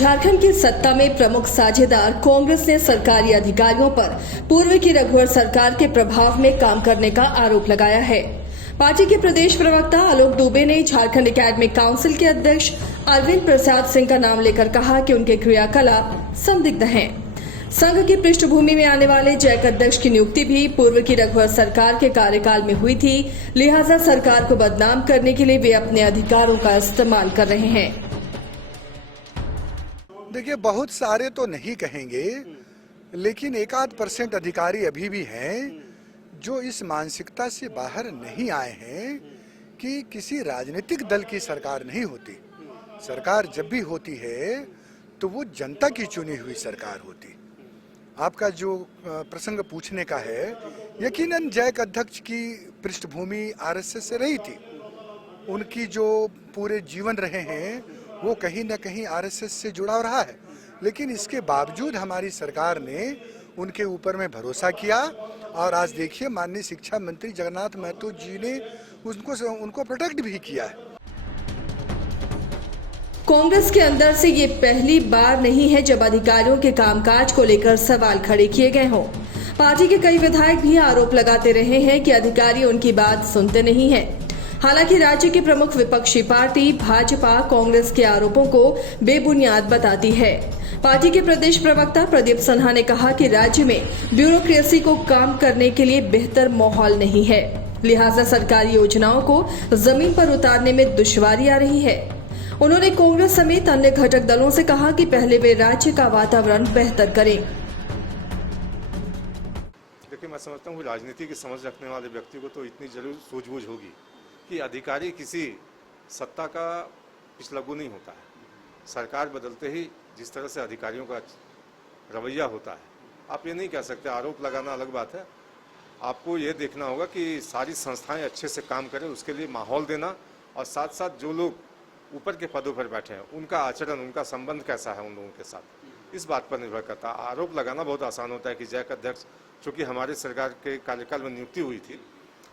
झारखंड की सत्ता में प्रमुख साझेदार कांग्रेस ने सरकारी अधिकारियों पर पूर्व की रघुवर सरकार के प्रभाव में काम करने का आरोप लगाया है। पार्टी के प्रदेश प्रवक्ता आलोक दुबे ने झारखंड एकेडमिक काउंसिल के अध्यक्ष अरविंद प्रसाद सिंह का नाम लेकर कहा कि उनके क्रियाकलाप संदिग्ध हैं। संघ की पृष्ठभूमि में आने वाले जैक अध्यक्ष की नियुक्ति भी पूर्व की रघुवर सरकार के कार्यकाल में हुई थी, लिहाजा सरकार को बदनाम करने के लिए वे अपने अधिकारों का इस्तेमाल कर रहे हैं। देखिए, बहुत सारे तो नहीं कहेंगे, लेकिन 1-8% अधिकारी अभी भी हैं जो इस मानसिकता से बाहर नहीं आए हैं कि किसी राजनीतिक दल की सरकार नहीं होती। सरकार जब भी होती है तो वो जनता की चुनी हुई सरकार होती। आपका जो प्रसंग पूछने का है, यकीनन जैक अध्यक्ष की पृष्ठभूमि आरएसएस से रही थी। उनकी जो पूरे जीवन रहे हैं वो कहीं न कहीं आरएसएस से जुड़ा रहा है, लेकिन इसके बावजूद हमारी सरकार ने उनके ऊपर में भरोसा किया और आज देखिए माननीय शिक्षा मंत्री जगन्नाथ महतो जी ने उनको प्रोटेक्ट भी किया है। कांग्रेस के अंदर से ये पहली बार नहीं है जब अधिकारियों के कामकाज को लेकर सवाल खड़े किए गए हों। पार्टी के कई विधायक भी आरोप लगाते रहे हैं कि अधिकारी उनकी बात सुनते नहीं हैं। हालांकि राज्य की प्रमुख विपक्षी पार्टी भाजपा कांग्रेस के आरोपों को बेबुनियाद बताती है। पार्टी के प्रदेश प्रवक्ता प्रदीप सिन्हा ने कहा कि राज्य में ब्यूरोक्रेसी को काम करने के लिए बेहतर माहौल नहीं है, लिहाजा सरकारी योजनाओं को जमीन पर उतारने में दुश्वारी आ रही है। उन्होंने कांग्रेस समेत अन्य घटक दलों से कहा कि पहले वे राज्य का वातावरण बेहतर करें। देखिए, मैं समझता हूँ राजनीति की समझ रखने वाले व्यक्ति को तो इतनी जरूर सूझबूझ होगी कि अधिकारी किसी सत्ता का पिछलग्गू नहीं होता है। सरकार बदलते ही जिस तरह से अधिकारियों का रवैया होता है, आप ये नहीं कह सकते। आरोप लगाना अलग बात है, आपको ये देखना होगा कि सारी संस्थाएं अच्छे से काम करें, उसके लिए माहौल देना, और साथ साथ जो लोग ऊपर के पदों पर बैठे हैं उनका आचरण, उनका संबंध कैसा है उन लोगों के साथ, इस बात पर निर्भर करता है। आरोप लगाना बहुत आसान होता है कि जैक अध्यक्ष चूँकि हमारे सरकार के कार्यकाल में नियुक्ति हुई थी,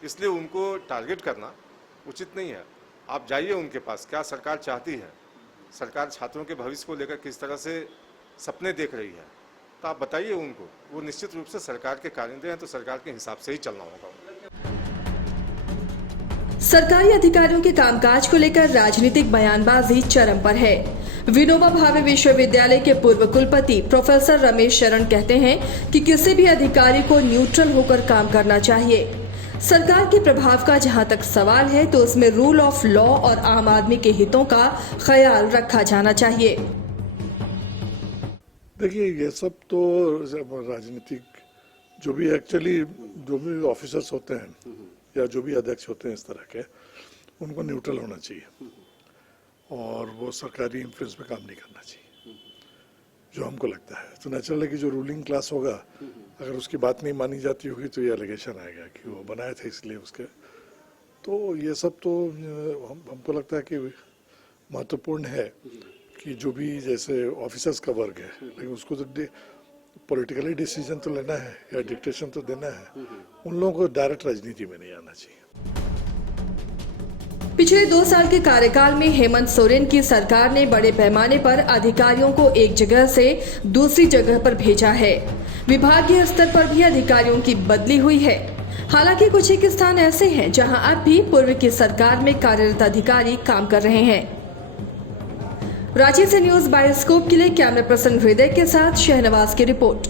इसलिए उनको टारगेट करना उचित नहीं है। आप जाइए उनके पास, क्या सरकार चाहती है, सरकार छात्रों के भविष्य को लेकर किस तरह से सपने देख रही है, तो आप बताइए उनको। वो निश्चित रूप से सरकार के कारिंदे हैं, तो सरकार के हिसाब से ही चलना होगा। सरकारी अधिकारियों के कामकाज को लेकर राजनीतिक बयानबाजी चरम पर है। विनोबा भावे विश्वविद्यालय के पूर्व कुलपति प्रोफेसर रमेश शरण कहते हैं कि किसी भी अधिकारी को न्यूट्रल होकर काम करना चाहिए। सरकार के प्रभाव का जहां तक सवाल है तो उसमें रूल ऑफ लॉ और आम आदमी के हितों का ख्याल रखा जाना चाहिए। देखिए, ये सब तो राजनीतिक जो भी ऑफिसर्स होते हैं या जो भी अध्यक्ष होते हैं इस तरह के, उनको न्यूट्रल होना चाहिए और वो सरकारी इन्फ्लुएंस में काम नहीं करना चाहिए, जो हमको लगता है। तो नेचुरल है कि जो रूलिंग क्लास होगा, अगर उसकी बात नहीं मानी जाती होगी तो ये एलिगेशन आएगा कि वो बनाए थे इसलिए उसके। तो ये सब तो हमको लगता है कि महत्वपूर्ण है कि जो भी जैसे ऑफिसर्स का वर्ग है, लेकिन उसको तो पॉलिटिकली डिसीजन तो लेना है या डिक्टेशन तो देना है, उन लोगों को डायरेक्ट राजनीति में नहीं आना चाहिए। पिछले 2 साल के कार्यकाल में हेमंत सोरेन की सरकार ने बड़े पैमाने पर अधिकारियों को एक जगह से दूसरी जगह पर भेजा है। विभागीय स्तर पर भी अधिकारियों की बदली हुई है। हालांकि कुछ एक स्थान ऐसे हैं जहां अब भी पूर्व की सरकार में कार्यरत अधिकारी काम कर रहे हैं। रांची से न्यूज बायोस्कोप के लिए कैमरा पर्सन हृदय के साथ शहनवाज की रिपोर्ट।